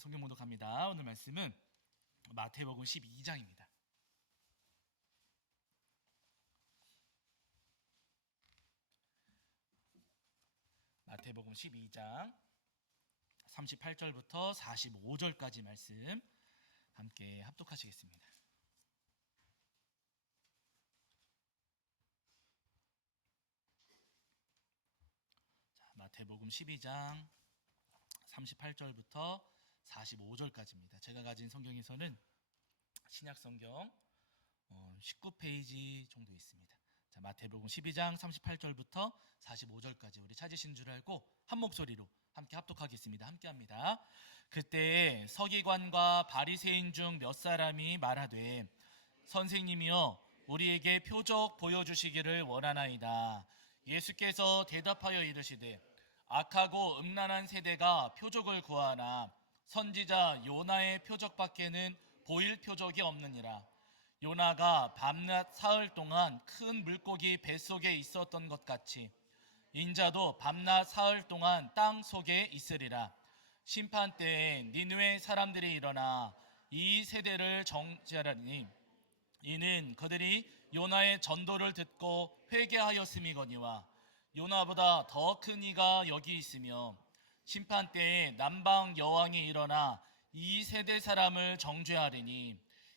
성경 봉독합니다. 오늘 말씀은 마태복음 12장입니다. 마태복음 12장 38절부터 45절까지 말씀 함께 합독하시겠습니다. 마태복음 12장 38절부터 45절까지입니다. 제가 가진 성경에서는 신약성경 19페이지 정도 있습니다. 자, 마태복음 12장 38절부터 45절까지 우리 찾으신 줄 알고 한 목소리로 함께 합독하겠습니다. 함께 합니다. 그때 서기관과 바리새인 중 몇 사람이 말하되 선생님이여 우리에게 표적 보여주시기를 원하나이다. 예수께서 대답하여 이르시되 악하고 음란한 세대가 표적을 구하나 선지자 요나의 표적밖에는 보일 표적이 없느니라. 요나가 밤낮 사흘 동안 큰 물고기 뱃속에 있었던 것 같이 인자도 밤낮 사흘 동안 땅 속에 있으리라. 심판 때에 니느웨 사람들이 일어나 이 세대를 정죄하리니 이는 그들이 요나의 전도를 듣고 회개하였음이거니와 요나보다 더 큰 이가 여기 있으며 심판 때에 남방 여왕이 일어나 이 세대 사람을 정죄하리니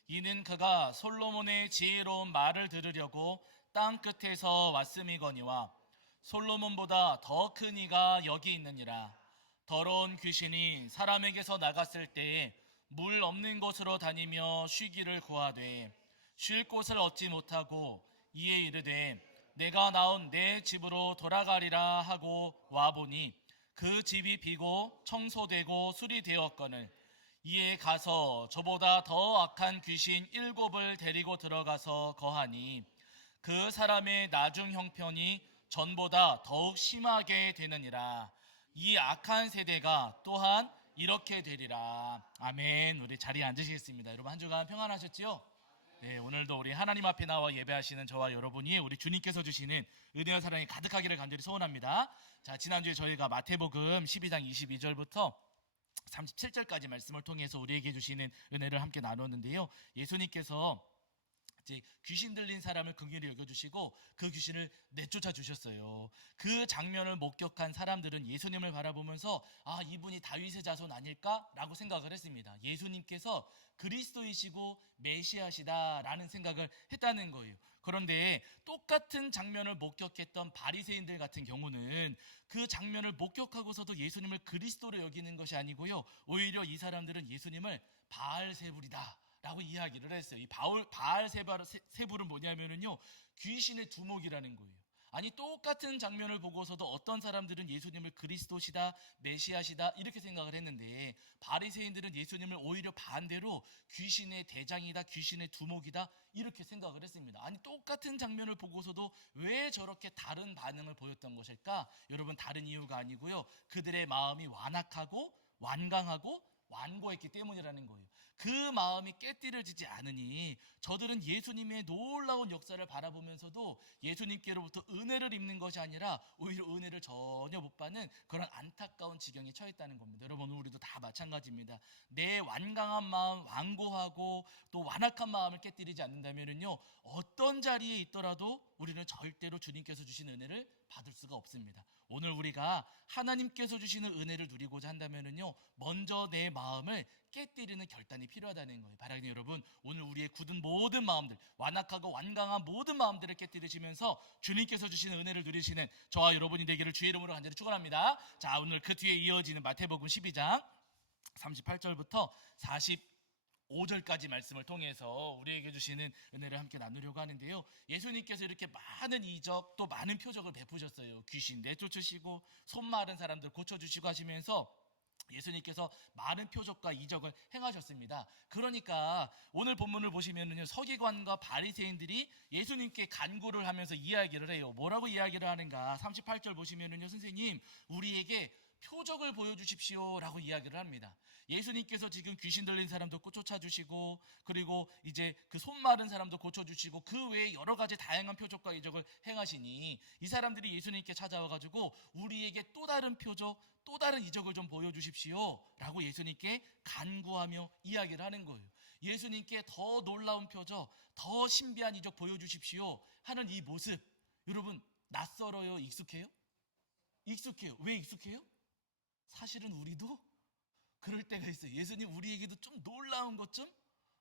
이는 그가 솔로몬의 지혜로운 말을 들으려고 땅 끝에서 왔음이거니와 솔로몬보다 더 큰 이가 여기 있느니라. 더러운 귀신이 사람에게서 나갔을 때에 물 없는 곳으로 다니며 쉬기를 구하되 쉴 곳을 얻지 못하고 이에 이르되 내가 나온 내 집으로 돌아가리라 하고 와보니 그 집이 비고 청소되고 수리되었거늘 이에 가서 저보다 더 악한 귀신 7을 데리고 들어가서 거하니 그 사람의 나중 형편이 전보다 더욱 심하게 되느니라. 이 악한 세대가 또한 이렇게 되리라. 아멘. 우리 자리에 앉으시겠습니다. 여러분 한 주간 평안하셨지요? 네, 오늘도 우리 하나님 앞에 나와 예배하시는 저와 여러분이 우리 주님께서 주시는 은혜와 사랑이 가득하기를 간절히 소원합니다. 자, 지난주에 저희가 마태복음 12장 22절부터 37절까지 말씀을 통해서 우리에게 주시는 은혜를 함께 나눴는데요. 예수님께서 이제 귀신 들린 사람을 긍휼히 여겨주시고 그 귀신을 내쫓아 주셨어요. 그 장면을 목격한 사람들은 예수님을 바라보면서 아, 이분이 다윗의 자손 아닐까라고 생각을 했습니다. 예수님께서 그리스도이시고 메시아시다라는 생각을 했다는 거예요. 그런데 똑같은 장면을 목격했던 바리새인들 같은 경우는 그 장면을 목격하고서도 예수님을 그리스도로 여기는 것이 아니고요, 오히려 이 사람들은 예수님을 바알세불이다 라고 이야기를 했어요. 이 바알세불은 뭐냐면요, 귀신의 두목이라는 거예요. 아니, 똑같은 장면을 보고서도 어떤 사람들은 예수님을 그리스도시다, 메시아시다 이렇게 생각을 했는데 바리새인들은 예수님을 오히려 반대로 귀신의 대장이다, 귀신의 두목이다 이렇게 생각을 했습니다. 아니, 똑같은 장면을 보고서도 왜 저렇게 다른 반응을 보였던 것일까? 여러분, 다른 이유가 아니고요, 그들의 마음이 완악하고 완강하고 완고했기 때문이라는 거예요. 그 마음이 깨뜨려지지 않으니 저들은 예수님의 놀라운 역사를 바라보면서도 예수님께로부터 은혜를 입는 것이 아니라 오히려 은혜를 전혀 못 받는 그런 안타까운 지경에 처했다는 겁니다. 여러분, 우리도 다 마찬가지입니다. 내 완강한 마음, 완고하고 또 완악한 마음을 깨뜨리지 않는다면요, 어떤 자리에 있더라도 우리는 절대로 주님께서 주신 은혜를 받을 수가 없습니다. 오늘 우리가 하나님께서 주시는 은혜를 누리고자 한다면요, 먼저 내 마음을 깨뜨리는 결단이 필요하다는 거예요. 바라는 여러분, 오늘 우리의 굳은 모든 마음들, 완악하고 완강한 모든 마음들을 깨뜨리시면서 주님께서 주시는 은혜를 누리시는 저와 여러분이 되기를 주의 이름으로 간절히 축원합니다. 자, 오늘 그 뒤에 이어지는 마태복음 12장 38절부터 45절까지 말씀을 통해서 우리에게 주시는 은혜를 함께 나누려고 하는데요, 예수님께서 이렇게 많은 이적 또 많은 표적을 베푸셨어요. 귀신 내쫓으시고 손 마른 사람들 고쳐주시고 하시면서 예수님께서 많은 표적과 이적을 행하셨습니다. 그러니까 오늘 본문을 보시면은요, 서기관과 바리새인들이 예수님께 간구를 하면서 이야기를 해요. 뭐라고 이야기를 하는가? 38절 보시면은요, 선생님, 우리에게 표적을 보여주십시오 라고 이야기를 합니다. 예수님께서 지금 귀신 들린 사람도 쫓아주시고, 그리고 이제 그 손 마른 사람도 고쳐주시고, 그 외에 여러 가지 다양한 표적과 이적을 행하시니 이 사람들이 예수님께 찾아와가지고 우리에게 또 다른 표적, 또 다른 이적을 좀 보여주십시오 라고 예수님께 간구하며 이야기를 하는 거예요. 예수님께 더 놀라운 표적, 더 신비한 이적 보여주십시오 하는 이 모습, 여러분 낯설어요? 익숙해요? 익숙해요. 왜 익숙해요? 사실은 우리도 그럴 때가 있어요. 예수님 우리에게도 좀 놀라운 것 좀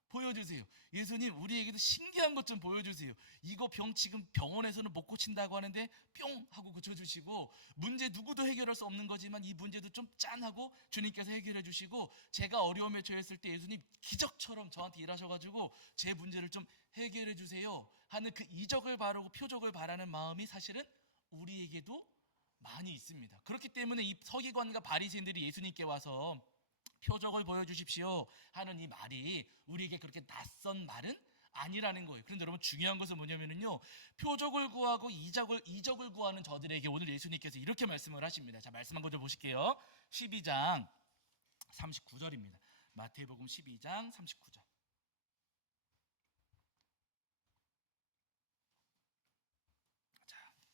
보여주세요. 예수님 우리에게도 신기한 것 좀 보여주세요. 이거 병 지금 병원에서는 못 고친다고 하는데 뿅 하고 고쳐주시고, 문제 누구도 해결할 수 없는 거지만 이 문제도 좀 짠하고 주님께서 해결해 주시고, 제가 어려움에 처했을 때 예수님 기적처럼 저한테 일하셔가지고 제 문제를 좀 해결해 주세요 하는 그 이적을 바라고 표적을 바라는 마음이 사실은 우리에게도 많이 있습니다. 그렇기 때문에 이 서기관과 바리새인들이 예수님께 와서 표적을 보여주십시오 하는 이 말이 우리에게 그렇게 낯선 말은 아니라는 거예요. 그런데 여러분 중요한 것은 뭐냐면요, 표적을 구하고 이적을 구하는 저들에게 오늘 예수님께서 이렇게 말씀을 하십니다. 자, 말씀한 거 좀 보실게요. 12장 39절입니다. 마태복음 12장 39절.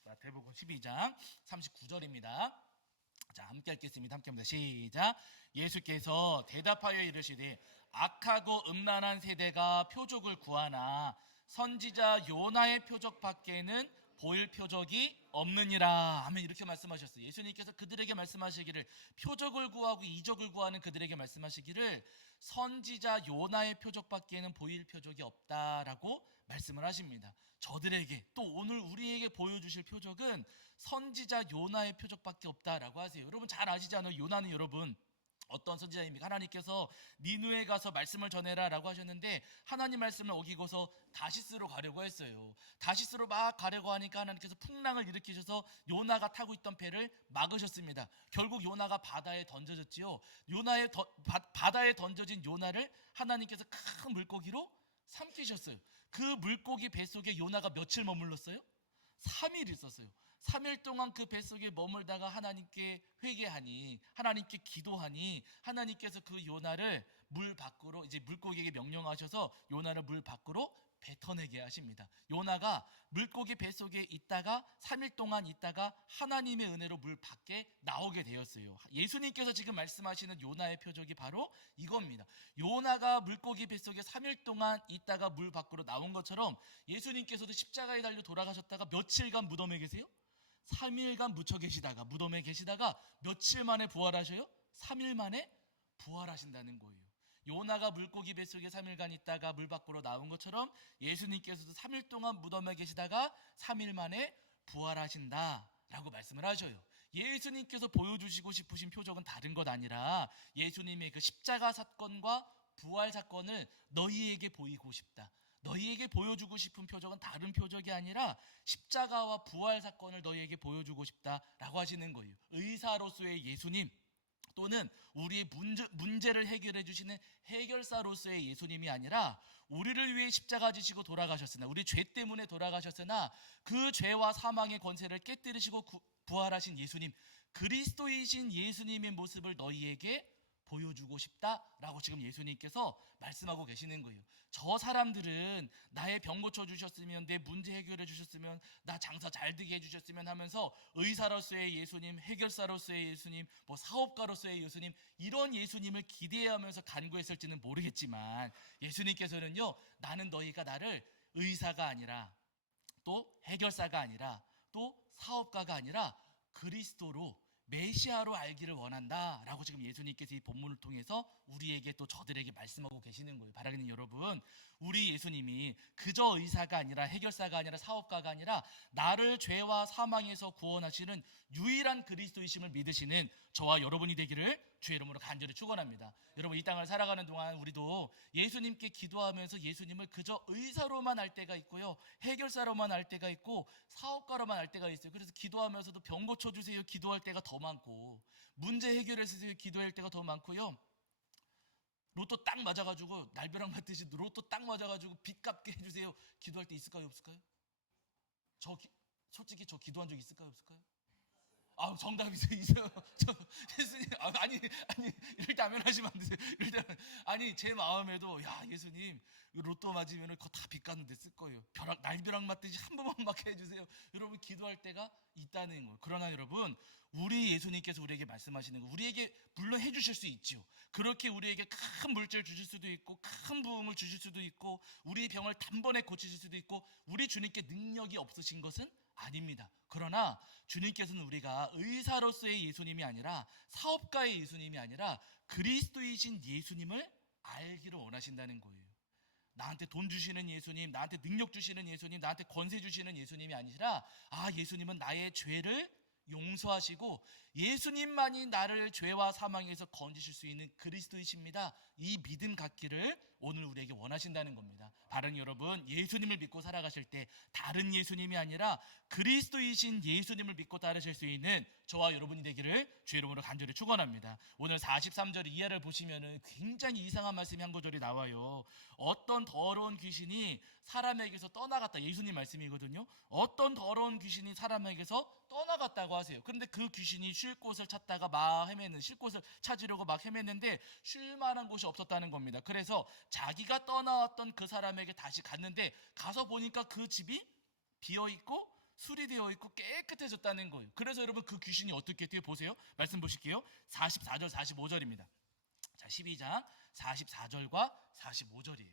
마태복음 12장 39절입니다. 자, 함께 읽겠습니다. 함께 합니다. 시작. 예수께서 대답하여 이르시되 악하고 음란한 세대가 표적을 구하나 선지자 요나의 표적 밖에는 보일 표적이 없느니라. 아멘. 이렇게 말씀하셨어요. 예수님께서 그들에게 말씀하시기를, 표적을 구하고 이적을 구하는 그들에게 말씀하시기를 선지자 요나의 표적 밖에는 보일 표적이 없다라고 말씀을 하십니다. 저들에게, 또 오늘 우리에게 보여주실 표적은 선지자 요나의 표적밖에 없다라고 하세요. 여러분 잘 아시잖아요. 요나는 여러분 어떤 선지자입니까? 하나님께서 니누에 가서 말씀을 전해라 라고 하셨는데, 하나님 말씀을 어기고서 다시스로 가려고 했어요. 다시스로 막 가려고 하니까 하나님께서 풍랑을 일으키셔서 요나가 타고 있던 배를 막으셨습니다. 결국 요나가 바다에 던져졌지요. 바다에 던져진 요나를 하나님께서 큰 물고기로 삼키셨어요. 그 물고기 뱃속에 요나가 며칠 머물렀어요? 3일 있었어요. 3일 동안 그 뱃속에 머물다가 하나님께 회개하니, 하나님께 기도하니, 하나님께서 그 요나를 물 밖으로, 이제 물고기에게 명령하셔서 요나를 물 밖으로 뱉어내게 하십니다. 요나가 물고기 뱃속에 있다가 3일 동안 있다가 하나님의 은혜로 물 밖에 나오게 되었어요. 예수님께서 지금 말씀하시는 요나의 표적이 바로 이겁니다. 요나가 물고기 뱃속에 3일 동안 있다가 물 밖으로 나온 것처럼 예수님께서도 십자가에 달려 돌아가셨다가 며칠간 무덤에 계세요? 3일간 묻혀 계시다가, 무덤에 계시다가 며칠 만에 부활하셔요? 3일 만에 부활하신다는 거예요. 요나가 물고기 뱃속에 3일간 있다가 물 밖으로 나온 것처럼 예수님께서도 3일 동안 무덤에 계시다가 3일 만에 부활하신다라고 말씀을 하셔요. 예수님께서 보여주시고 싶으신 표적은 다른 것 아니라 예수님의 그 십자가 사건과 부활 사건을 너희에게 보이고 싶다, 너희에게 보여주고 싶은 표적은 다른 표적이 아니라 십자가와 부활 사건을 너희에게 보여주고 싶다라고 하시는 거예요. 의사로서의 예수님, 또는 우리의 문제를 해결해 주시는 해결사로서의 예수님이 아니라, 우리를 위해 십자가 지시고 돌아가셨으나, 우리 죄 때문에 돌아가셨으나 그 죄와 사망의 권세를 깨뜨리시고 부활하신 예수님, 그리스도이신 예수님의 모습을 너희에게 보여주고 싶다라고 지금 예수님께서 말씀하고 계시는 거예요. 저 사람들은 나의 병 고쳐주셨으면, 내 문제 해결해 주셨으면, 나 장사 잘 되게 해주셨으면 하면서 의사로서의 예수님, 해결사로서의 예수님, 뭐 사업가로서의 예수님, 이런 예수님을 기대하면서 간구했을지는 모르겠지만, 예수님께서는요, 나는 너희가 나를 의사가 아니라, 또 해결사가 아니라, 또 사업가가 아니라 그리스도로, 메시아로 알기를 원한다라고 지금 예수님께서 이 본문을 통해서 우리에게, 또 저들에게 말씀하고 계시는 거예요. 바라기는 여러분, 우리 예수님이 그저 의사가 아니라, 해결사가 아니라, 사업가가 아니라 나를 죄와 사망에서 구원하시는 유일한 그리스도이심을 믿으시는 저와 여러분이 되기를 주의 이름으로 간절히 축원합니다. 여러분, 이 땅을 살아가는 동안 우리도 예수님께 기도하면서 예수님을 그저 의사로만 알 때가 있고요, 해결사로만 알 때가 있고, 사업가로만 알 때가 있어요. 그래서 기도하면서도 병 고쳐주세요 기도할 때가 더 많고, 문제 해결해 주세요 기도할 때가 더 많고요, 로또 딱 맞아가지고 날벼락 맞듯이 로또 딱 맞아가지고 빚 갚게 해주세요 기도할 때 있을까요, 없을까요? 솔직히 저 기도한 적 있을까요, 없을까요? 아, 정답이세요. 예수님, 아니, 이럴 때 아멘 하시면 안 되세요. 이럴 때, 아니, 제 마음에도, 야, 예수님, 로또 맞으면 그거 다 빚 갚는데 쓸 거예요. 날벼락 맞듯이 한 번만 맞게 해주세요. 여러분, 기도할 때가 있다는 거예요. 그러나 여러분, 우리 예수님께서 우리에게 말씀하시는 거, 우리에게 물론 해주실 수 있죠. 그렇게 우리에게 큰 물질 주실 수도 있고, 큰 부흥을 주실 수도 있고, 우리의 병을 단번에 고치실 수도 있고, 우리 주님께 능력이 없으신 것은 아닙니다. 그러나 주님께서는 우리가 의사로서의 예수님이 아니라 사업가의 예수님이 아니라 그리스도이신 예수님을 알기를 원하신다는 거예요. 나한테 돈 주시는 예수님, 나한테 능력 주시는 예수님, 나한테 권세 주시는 예수님이 아니라, 아, 예수님은 나의 죄를 용서하시고 예수님만이 나를 죄와 사망에서 건지실 수 있는 그리스도이십니다. 이 믿음 갖기를 오늘 우리에게 원하신다는 겁니다. 바른 여러분, 예수님을 믿고 살아가실 때 다른 예수님이 아니라 그리스도이신 예수님을 믿고 따르실 수 있는 저와 여러분이 되기를 주의 이름으로 간절히 축원합니다. 오늘 43절 이하를 보시면은 굉장히 이상한 말씀이 한 구절이 나와요. 어떤 더러운 귀신이 사람에게서 떠나갔다. 예수님 말씀이거든요. 어떤 더러운 귀신이 사람에게서 떠나갔다고 하세요. 그런데 그 귀신이 쉴 곳을 찾다가 쉴 곳을 찾으려고 막 헤맸는데 쉴 만한 곳이 없었다는 겁니다. 그래서 자기가 떠나왔던 그 사람에게 다시 갔는데 가서 보니까 그 집이 비어있고 수리되어 있고 깨끗해졌다는 거예요. 그래서 여러분, 그 귀신이 어떻게 돼요? 보세요. 말씀 보실게요. 44절 45절입니다. 자, 12장 44절과 45절이에요.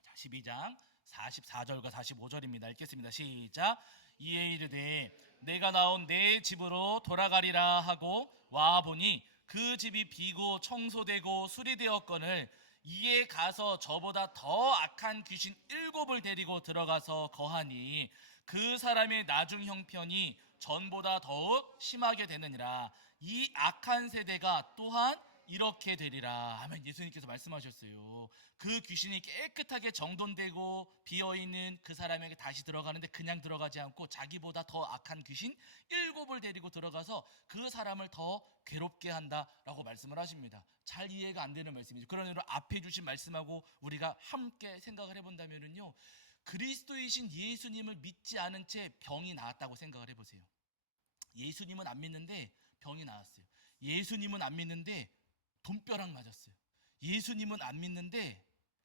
자, 12장 44절과 45절입니다. 읽겠습니다. 시작. 이에 이르되 내가 나온 내 집으로 돌아가리라 하고 와보니 그 집이 비고 청소되고 수리되었거늘 이에 가서 저보다 더 악한 귀신 7을 데리고 들어가서 거하니 그 사람의 나중 형편이 전보다 더욱 심하게 되느니라. 이 악한 세대가 또한 이렇게 되리라. 아멘. 예수님께서 말씀하셨어요. 그 귀신이 깨끗하게 정돈되고 비어있는 그 사람에게 다시 들어가는데 그냥 들어가지 않고 자기보다 더 악한 귀신 7을 데리고 들어가서 그 사람을 더 괴롭게 한다라고 말씀을 하십니다. 잘 이해가 안 되는 말씀이죠. 그러나 앞에 주신 말씀하고 우리가 함께 생각을 해본다면요, 그리스도이신 예수님을 믿지 않은 채 병이 나았다고 생각을 해보세요. 예수님은 안 믿는데 병이 나았어요. 예수님은 안 믿는데 돈벼락 맞았어요. 예수님은 안 믿는데,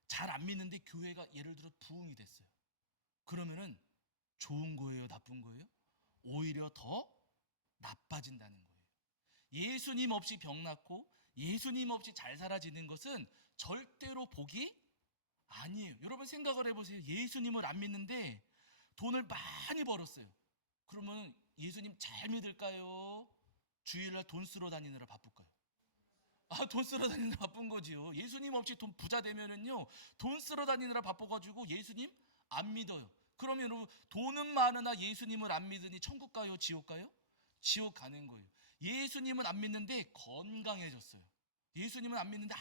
잘 안 믿는데 교회가 예를 들어 부흥이 됐어요. 그러면은 좋은 거예요, 나쁜 거예요? 오히려 더 나빠진다는 거예요. 예수님 없이 병 낫고 예수님 없이 잘 살아지는 것은 절대로 복이 아니에요. 여러분 생각을 해보세요. 예수님을 안 믿는데 돈을 많이 벌었어요. 그러면 예수님 잘 믿을까요? 주일날 돈 쓰러 다니느라 바쁠까요? 아, 돈 쓰러 다니느라 바쁜 거지요. 예수님 없이 돈 부자 되면은요, 돈 쓰러 다니느라 바빠가지고 예수님 안 믿어요. 그러면 여러분, 돈은 많으나 예수님을 안 믿으니 천국 가요, 지옥 가요? 지옥 가는 거예요. 예수님은 안 믿는데 건강해졌어요. 예수님은 안 믿는데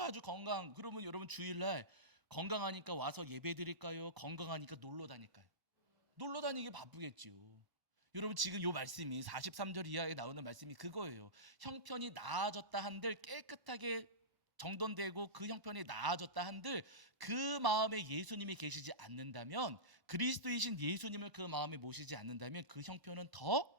아주 건강. 그러면 여러분 주일날 건강하니까 와서 예배 드릴까요? 건강하니까 놀러 다닐까요? 놀러 다니기 바쁘겠지요. 여러분, 지금 이 말씀이 43절 이하에 나오는 말씀이 그거예요. 형편이 나아졌다 한들, 깨끗하게 정돈되고 그 형편이 나아졌다 한들 그 마음에 예수님이 계시지 않는다면, 그리스도이신 예수님을 그 마음에 모시지 않는다면 그 형편은 더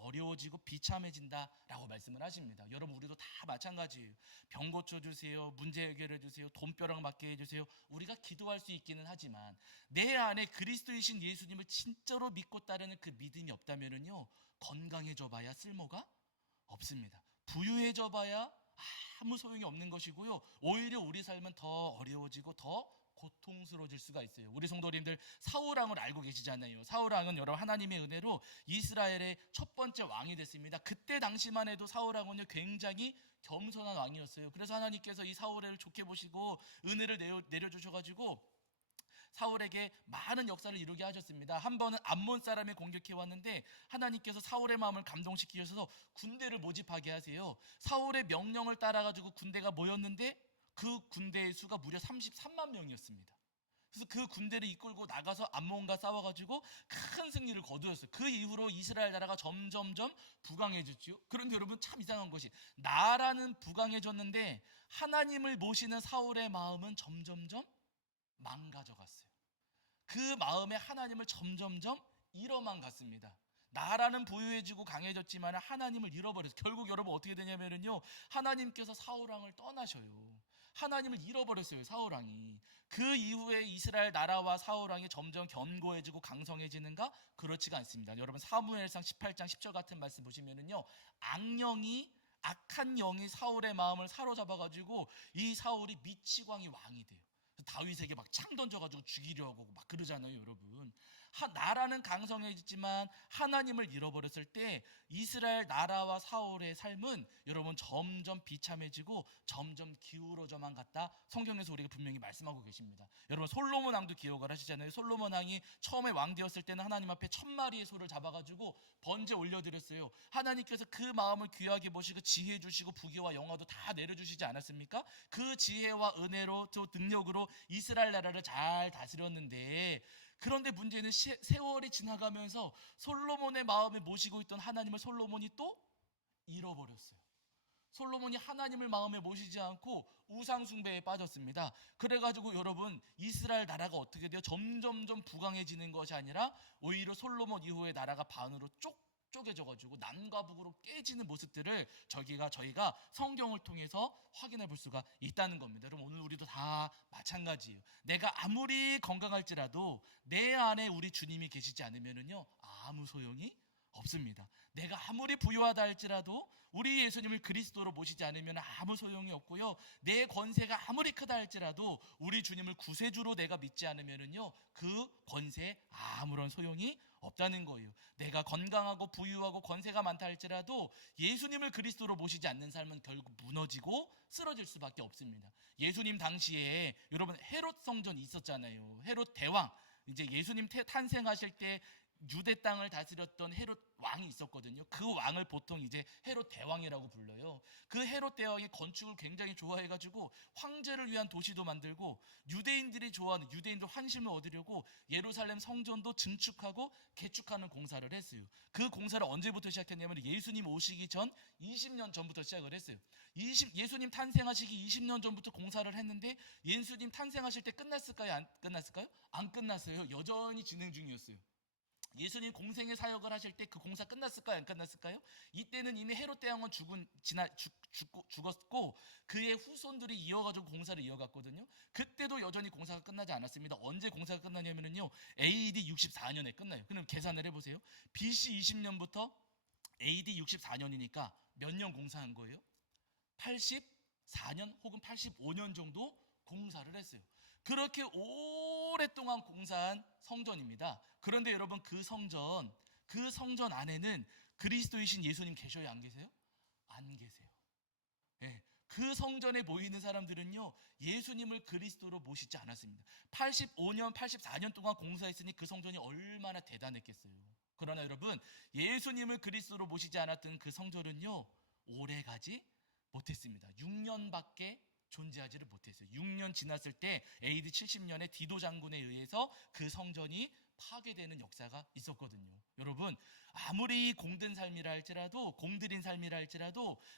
어려워지고 비참해진다라고 말씀을 하십니다. 여러분, 우리도 다 마찬가지예요. 병 고쳐주세요, 문제 해결해주세요, 돈벼락 맞게 해주세요. 우리가 기도할 수 있기는 하지만 내 안에 그리스도이신 예수님을 진짜로 믿고 따르는 그 믿음이 없다면은요, 건강해져 봐야 쓸모가 없습니다. 부유해져 봐야 아무 소용이 없는 것이고요, 오히려 우리 삶은 더 어려워지고 더 고통스러워질 수가 있어요. 우리 성도님들 사울왕을 알고 계시잖아요. 사울왕은 여러분 하나님의 은혜로 이스라엘의 첫 번째 왕이 됐습니다. 그때 당시만 해도 사울왕은요 굉장히 겸손한 왕이었어요. 그래서 하나님께서 이 사울을 좋게 보시고 은혜를 내려주셔가지고 사울에게 많은 역사를 이루게 하셨습니다. 한 번은 암몬 사람이 공격해 왔는데 하나님께서 사울의 마음을 감동시키셔서 군대를 모집하게 하세요. 사울의 명령을 따라가지고 군대가 모였는데 그 군대의 수가 무려 33만 명이었습니다. 그래서 그 군대를 이끌고 나가서 암몬과 싸워가지고 큰 승리를 거두었어요. 그 이후로 이스라엘 나라가 점점점 부강해졌죠. 그런데 여러분, 참 이상한 것이, 나라는 부강해졌는데 하나님을 모시는 사울의 마음은 점점점 망가져갔어요. 그 마음에 하나님을 점점점 잃어만 갔습니다. 나라는 부유해지고 강해졌지만 하나님을 잃어버려서 결국 여러분 어떻게 되냐면요, 하나님께서 사울왕을 떠나셔요. 하나님을 잃어버렸어요, 사울왕이. 그 이후에 이스라엘 나라와 사울왕이 점점 견고해지고 강성해지는가? 그렇지가 않습니다. 여러분 사무엘상 18장 10절 같은 말씀 보시면은요, 악한 영이 사울의 마음을 사로잡아가지고 이 사울이 미치광이 왕이 돼요. 다윗에게 막 창 던져가지고 죽이려고 하고 막 그러잖아요, 여러분. 나라는 강성해지지만 하나님을 잃어버렸을 때 이스라엘 나라와 사울의 삶은 여러분 점점 비참해지고 점점 기울어져만 갔다, 성경에서 우리가 분명히 말씀하고 계십니다. 여러분 솔로몬 왕도 기억을 하시잖아요. 솔로몬 왕이 처음에 왕 되었을 때는 하나님 앞에 1000마리의 소를 잡아가지고 번제 올려드렸어요. 하나님께서 그 마음을 귀하게 보시고 지혜 주시고 부귀와 영화도 다 내려주시지 않았습니까? 그 지혜와 은혜로 또 능력으로 이스라엘 나라를 잘 다스렸는데, 그런데 문제는 세월이 지나가면서 솔로몬의 마음에 모시고 있던 하나님을 솔로몬이 또 잃어버렸어요. 솔로몬이 하나님을 마음에 모시지 않고 우상 숭배에 빠졌습니다. 그래가지고 여러분 이스라엘 나라가 어떻게 돼요? 점점점 부강해지는 것이 아니라 오히려 솔로몬 이후에 나라가 반으로 쪼개져가지고 남과 북으로 깨지는 모습들을 저희가 성경을 통해서 확인해 볼 수가 있다는 겁니다. 여러분 오늘 우리도 다 마찬가지예요. 내가 아무리 건강할지라도 내 안에 우리 주님이 계시지 않으면은요, 아무 소용이 없습니다. 내가 아무리 부유하다 할지라도 우리 예수님을 그리스도로 모시지 않으면 아무 소용이 없고요, 내 권세가 아무리 크다 할지라도 우리 주님을 구세주로 내가 믿지 않으면은요, 그 권세에 아무런 소용이 없다는 거예요. 내가 건강하고 부유하고 권세가 많다 할지라도 예수님을 그리스도로 모시지 않는 삶은 결국 무너지고 쓰러질 수밖에 없습니다. 예수님 당시에 여러분 헤롯 성전이 있었잖아요. 헤롯 대왕, 이제 예수님 탄생하실 때 유대 땅을 다스렸던 헤롯 왕이 있었거든요. 그 왕을 보통 이제 헤롯 대왕이라고 불러요. 그 헤롯 대왕이 건축을 굉장히 좋아해가지고 황제를 위한 도시도 만들고 유대인들이 좋아하는, 유대인들 환심을 얻으려고 예루살렘 성전도 증축하고 개축하는 공사를 했어요. 그 공사를 언제부터 시작했냐면 예수님 오시기 전 20년 전부터 시작을 했어요. 예수님 탄생하시기 20년 전부터 공사를 했는데 예수님 탄생하실 때 끝났을까요? 안 끝났을까요? 안 끝났어요. 여전히 진행 중이었어요. 예수님 공생의 사역을 하실 때 그 공사 끝났을까요? 안 끝났을까요? 이때는 이미 헤롯 대왕은 죽었고 그의 후손들이 이어가지고 공사를 이어갔거든요. 그때도 여전히 공사가 끝나지 않았습니다. 언제 공사가 끝나냐면요, AD 64년에 끝나요. 그럼 계산을 해보세요. BC 20년부터 AD 64년이니까 몇 년 공사한 거예요? 84년 혹은 85년 정도 공사를 했어요. 그렇게 오랫동안 공사한 성전입니다. 그런데 여러분 그 성전 안에는 그리스도이신 예수님 계셔요? 안 계세요? 안 계세요. 네, 그 성전에 모이는 사람들은요, 예수님을 그리스도로 모시지 않았습니다. 85년, 84년 동안 공사했으니 그 성전이 얼마나 대단했겠어요. 그러나 여러분 예수님을 그리스도로 모시지 않았던 그 성전은요, 오래가지 못했습니다. 6년밖에 존재하지를 못했어요. 6년 지났을 때 AD 70년에 디도 장군에 의해서 그 성전이 파괴되는 역사가 있었거든요. 여러분 아무리 공들인 삶이라 할지라도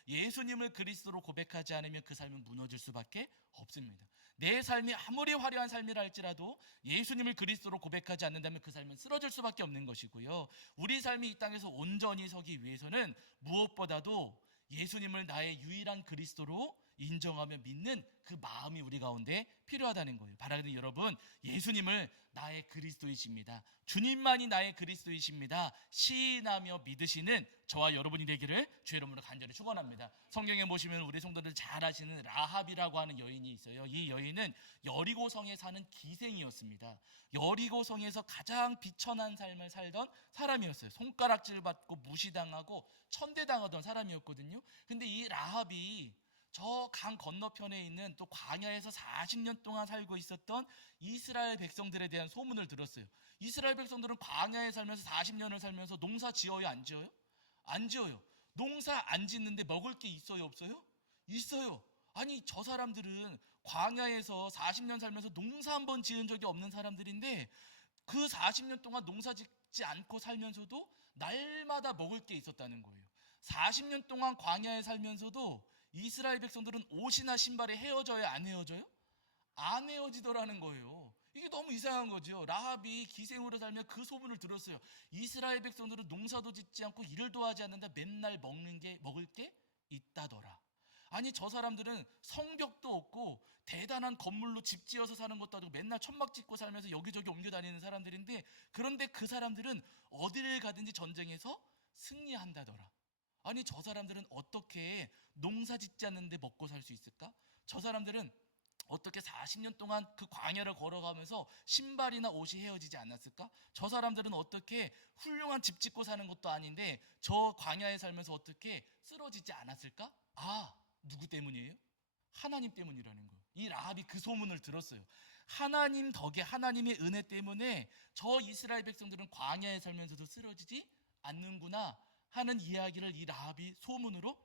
예수님을 그리스도로 고백하지 않으면 그 삶은 무너질 수밖에 없습니다. 내 삶이 아무리 화려한 삶이라 할지라도 예수님을 그리스도로 고백하지 않는다면 그 삶은 쓰러질 수밖에 없는 것이고요, 우리 삶이 이 땅에서 온전히 서기 위해서는 무엇보다도 예수님을 나의 유일한 그리스도로 인정하며 믿는 그 마음이 우리 가운데 필요하다는 거예요. 바라는 여러분, 예수님을 나의 그리스도이십니다, 주님만이 나의 그리스도이십니다 시인하며 믿으시는 저와 여러분이 되기를 주의 이름으로 간절히 축원합니다. 성경에 보시면 우리 성도들 잘 아시는 라합이라고 하는 여인이 있어요. 이 여인은 여리고성에 사는 기생이었습니다. 여리고성에서 가장 비천한 삶을 살던 사람이었어요. 손가락질 받고 무시당하고 천대당하던 사람이었거든요. 근데 이 라합이 저 강 건너편에 있는 또 광야에서 40년 동안 살고 있었던 이스라엘 백성들에 대한 소문을 들었어요. 이스라엘 백성들은 광야에 살면서 40년을 살면서 농사 지어요, 안 지어요? 안 지어요. 농사 안 짓는데 먹을 게 있어요, 없어요? 있어요. 아니 저 사람들은 광야에서 40년 살면서 농사 한 번 지은 적이 없는 사람들인데 그 40년 동안 농사 짓지 않고 살면서도 날마다 먹을 게 있었다는 거예요. 40년 동안 광야에 살면서도 이스라엘 백성들은 옷이나 신발이 헤어져요, 안 헤어져요? 안 헤어지더라는 거예요. 이게 너무 이상한 거죠. 라합이 기생으로 살며 그 소문을 들었어요. 이스라엘 백성들은 농사도 짓지 않고 일도 하지 않는다. 맨날 먹을 게 있다더라. 아니, 저 사람들은 성벽도 없고 대단한 건물로 집 지어서 사는 것도 아니고 맨날 천막 짓고 살면서 여기저기 옮겨 다니는 사람들인데, 그런데 그 사람들은 어디를 가든지 전쟁에서 승리한다더라. 아니, 저 사람들은 어떻게 농사 짓지 않는데 먹고 살 수 있을까? 저 사람들은 어떻게 40년 동안 그 광야를 걸어가면서 신발이나 옷이 헤어지지 않았을까? 저 사람들은 어떻게 훌륭한 집 짓고 사는 것도 아닌데 저 광야에 살면서 어떻게 쓰러지지 않았을까? 아, 누구 때문이에요? 하나님 때문이라는 거예요. 이 라합이 그 소문을 들었어요. 하나님 덕에, 하나님의 은혜 때문에 저 이스라엘 백성들은 광야에 살면서도 쓰러지지 않는구나 하는 이야기를 이 라합이 소문으로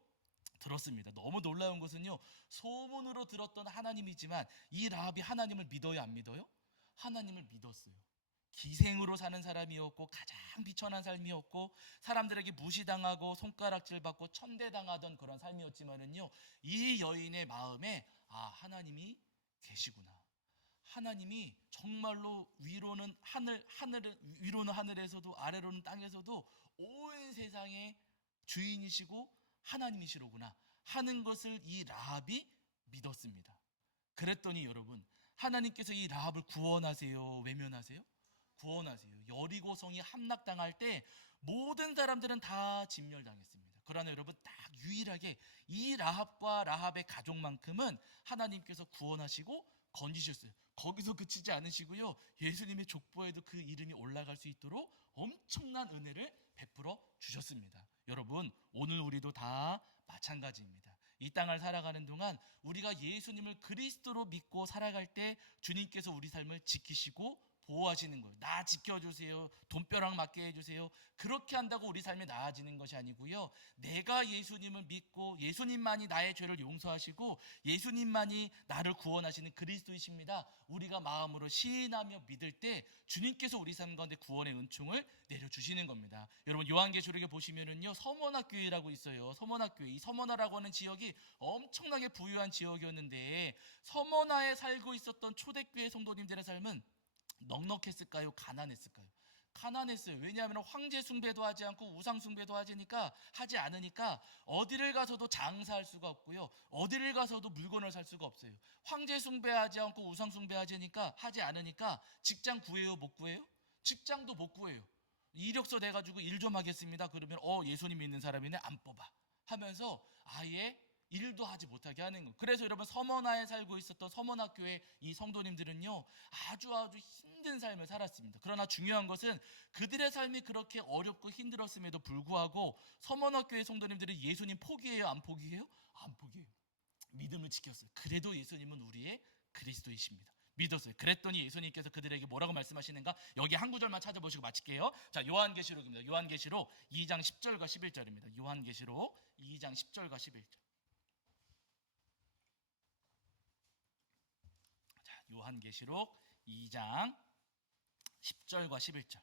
들었습니다. 너무 놀라운 것은요, 소문으로 들었던 하나님이지만 이 라합이 하나님을 믿어요, 안 믿어요? 하나님을 믿었어요. 기생으로 사는 사람이었고 가장 비천한 삶이었고 사람들에게 무시당하고 손가락질 받고 천대당하던 그런 삶이었지만은요, 이 여인의 마음에 하나님이 계시구나. 하나님이 정말로 위로는 하늘에서도 아래로는 땅에서도 온 세상의 주인이시고 하나님이시로구나 하는 것을 이 라합이 믿었습니다. 그랬더니 여러분, 하나님께서 이 라합을 구원하세요, 외면하세요? 구원하세요. 여리고성이 함락당할 때 모든 사람들은 다 진멸당했습니다. 그러나 여러분, 딱 유일하게 이 라합과 라합의 가족만큼은 하나님께서 구원하시고 건지셨어요. 거기서 그치지 않으시고요, 예수님의 족보에도 그 이름이 올라갈 수 있도록 엄청난 은혜를 베풀어 주셨습니다. 여러분, 오늘 우리도 다 마찬가지입니다. 이 땅을 살아가는 동안 우리가 예수님을 그리스도로 믿고 살아갈 때 주님께서 우리 삶을 지키시고 보호하시는 거예요. 나 지켜주세요, 돈벼락 맞게 해주세요, 그렇게 한다고 우리 삶이 나아지는 것이 아니고요, 내가 예수님을 믿고 예수님만이 나의 죄를 용서하시고 예수님만이 나를 구원하시는 그리스도이십니다, 우리가 마음으로 시인하며 믿을 때 주님께서 우리 삶 가운데 구원의 은총을 내려주시는 겁니다. 여러분, 요한계시록에 보시면은요, 서머나교회라고 있어요. 서머나교회. 이 서머나라고 하는 지역이 엄청나게 부유한 지역이었는데 서머나에 살고 있었던 초대교회 성도님들의 삶은 넉넉했을까요? 가난했을까요? 가난했어요. 왜냐하면 황제 숭배도 하지 않고 우상 숭배도 하지 않으니까 어디를 가서도 장사할 수가 없고요, 어디를 가서도 물건을 살 수가 없어요. 황제 숭배하지 않고 우상 숭배하지 않으니까 직장 구해요, 못 구해요? 직장도 못 구해요. 이력서 내가지고 일 좀 하겠습니다. 그러면 예수님 믿는 사람이네, 안 뽑아 하면서 아예 일도 하지 못하게 하는 거. 그래서 여러분, 서머나에 살고 있었던 서머나 교회 이 성도님들은요, 아주 힘든 삶을 살았습니다. 그러나 중요한 것은 그들의 삶이 그렇게 어렵고 힘들었음에도 불구하고 서머나 교회 성도님들은 예수님 포기해요, 안 포기해요? 안 포기해요. 믿음을 지켰어요. 그래도 예수님은 우리의 그리스도이십니다. 믿었어요. 그랬더니 예수님께서 그들에게 뭐라고 말씀하시는가? 여기 한 구절만 찾아보시고 마칠게요. 자, 요한계시록입니다. 요한계시록 2장 10절과 11절입니다. 요한계시록 2장 10절과 11절. 자, 요한계시록 2장 10절과 11절.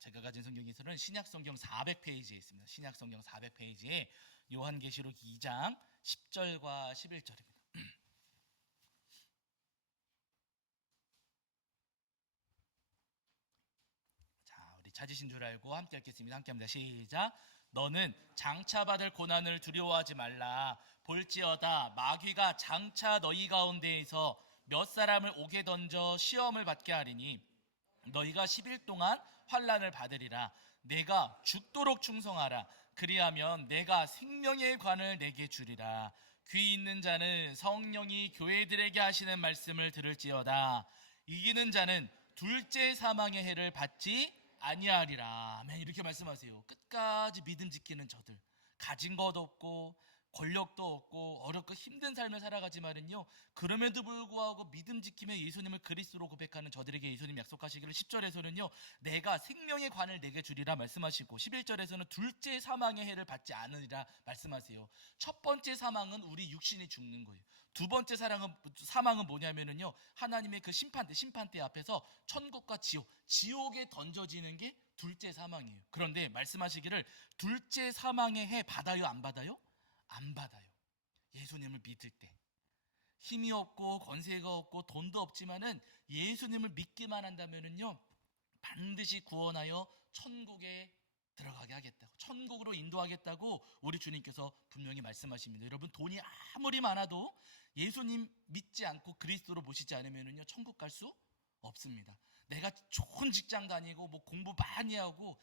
제가 가진 성경에서는 신약성경 400페이지에 있습니다. 신약성경 400페이지에 요한계시록 2장 10절과 11절입니다. 자, 우리 찾으신 줄 알고 함께 읽겠습니다. 함께 합니다. 시작. 너는 장차 받을 고난을 두려워하지 말라. 볼지어다 마귀가 장차 너희 가운데에서 몇 사람을 옥에 던져 시험을 받게 하리니 너희가 10일 동안 환난을 받으리라. 내가 죽도록 충성하라. 그리하면 내가 생명의 관을 내게 주리라. 귀 있는 자는 성령이 교회들에게 하시는 말씀을 들을지어다. 이기는 자는 둘째 사망의 해를 받지 아니하리라. 아멘. 이렇게 말씀하세요. 끝까지 믿음 지키는 저들, 가진 것 없고 권력도 없고 어렵고 힘든 삶을 살아가지만은요, 그럼에도 불구하고 믿음 지키며 예수님을 그리스도로 고백하는 저들에게 예수님 약속하시기를 10절에서는요 내가 생명의 관을 내게 주리라 말씀하시고 11절에서는 둘째 사망의 해를 받지 않으리라 말씀하세요. 첫 번째 사망은 우리 육신이 죽는 거예요. 두 번째 사망은 뭐냐면은요, 하나님의 그 심판대 앞에서 천국과 지옥에 던져지는 게 둘째 사망이에요. 그런데 말씀하시기를 둘째 사망의 해 받아요, 안 받아요? 안 받아요. 예수님을 믿을 때. 힘이 없고 권세가 없고 돈도 없지만은 예수님을 믿기만 한다면은요, 반드시 구원하여 천국에 들어가게 하겠다고, 천국으로 인도하겠다고 우리 주님께서 분명히 말씀하십니다. 여러분, 돈이 아무리 많아도 예수님 믿지 않고 그리스도로 모시지 않으면은요, 천국 갈 수 없습니다. 내가 좋은 직장 다니고 뭐 공부 많이 하고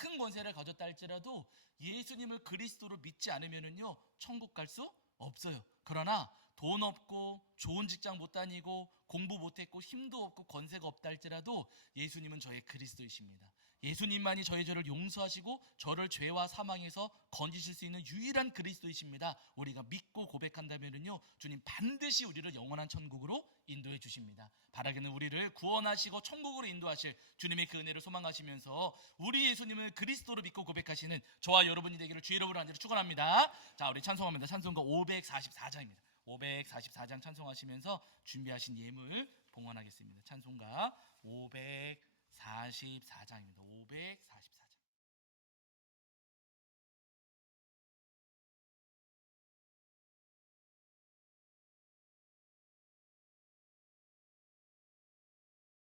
큰 권세를 가졌다 할지라도 예수님을 그리스도로 믿지 않으면은요, 천국 갈 수 없어요. 그러나 돈 없고 좋은 직장 못 다니고 공부 못했고 힘도 없고 권세가 없다 할지라도 예수님은 저의 그리스도이십니다. 예수님만이 저의 죄를 용서하시고 저를 죄와 사망에서 건지실 수 있는 유일한 그리스도이십니다. 우리가 믿고 고백한다면요, 주님 반드시 우리를 영원한 천국으로 인도해 주십니다. 바라기는 우리를 구원하시고 천국으로 인도하실 주님의 그 은혜를 소망하시면서 우리 예수님을 그리스도로 믿고 고백하시는 저와 여러분이 되기를 주의 이름으로 간절히 축원합니다. 자, 우리 찬송합니다. 찬송가 544장입니다. 544장 찬송하시면서 준비하신 예물 봉헌하겠습니다. 찬송가 544장입니다. 544장.